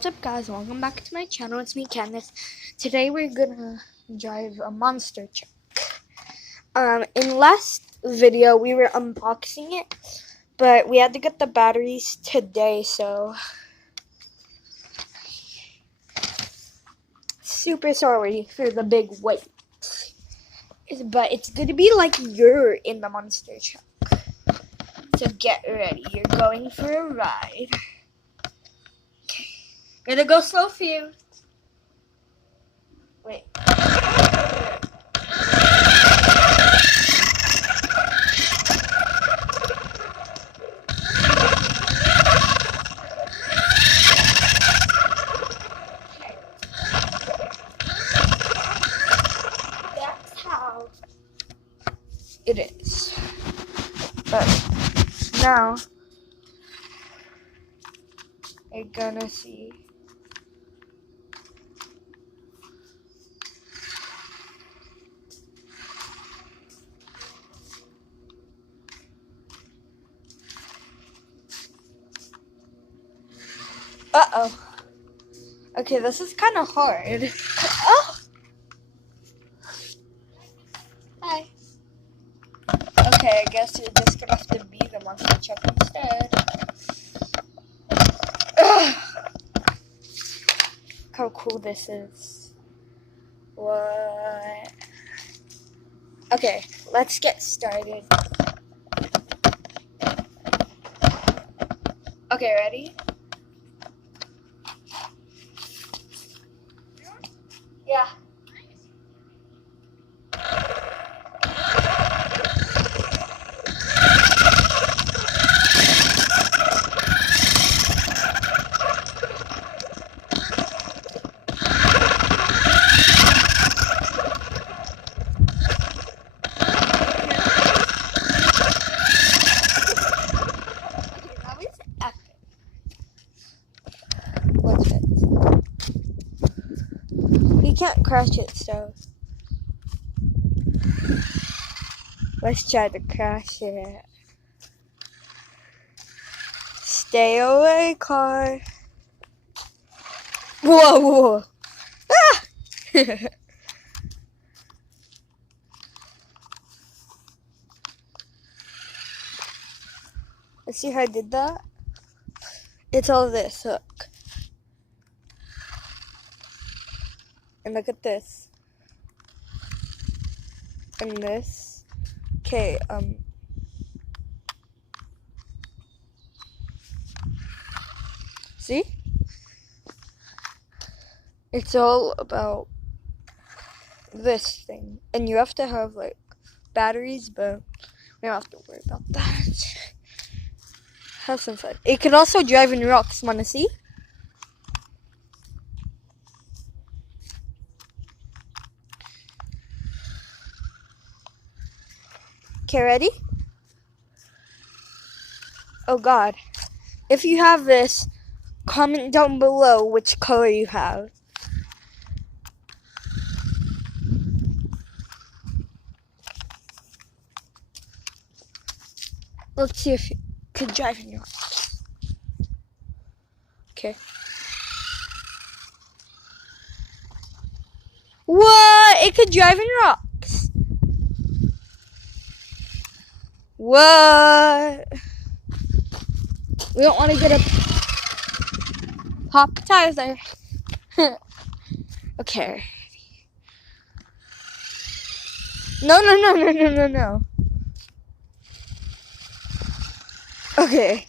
What's up, guys? Welcome back to my channel. It's me, Candace. Today we're gonna drive a monster truck. In last video we were unboxing it, but we had to get the batteries today, so super sorry for the big wait. But it's gonna be like you're in the monster truck. So get ready. You're going for a ride. Gonna go slow for you. Wait. That's how it is. But now you're gonna see. Uh-oh. Okay, this is kind of hard. Oh! Hi. Okay, I guess you're just gonna have to be the monster truck instead. Ugh. Look how cool this is. What? Okay, let's get started. Okay, ready? Yeah. That was epic. What's it? You can't crash it, so let's try to crash it. Stay away, car. Whoa, whoa. Ah! Let's see how I did that. It's all this, look. And look at this. And this. Okay, see? It's all about this thing. And you have to have, like, batteries, but we don't have to worry about that. Have some fun. It can also drive in rocks. Wanna see? Okay, ready? Oh God. If you have this, comment down below which color you have. Let's see if you could drive in rocks. Okay. What? It could drive in rocks. What? We don't want to get a pop tires there. Okay. No. Okay.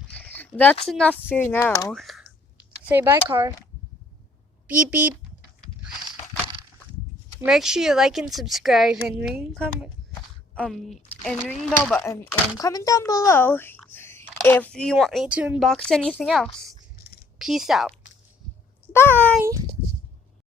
That's enough for now. Say bye, car. Beep, beep. Make sure you like and subscribe and ring bell button and comment down below if you want me to unbox anything else. Peace out. Bye.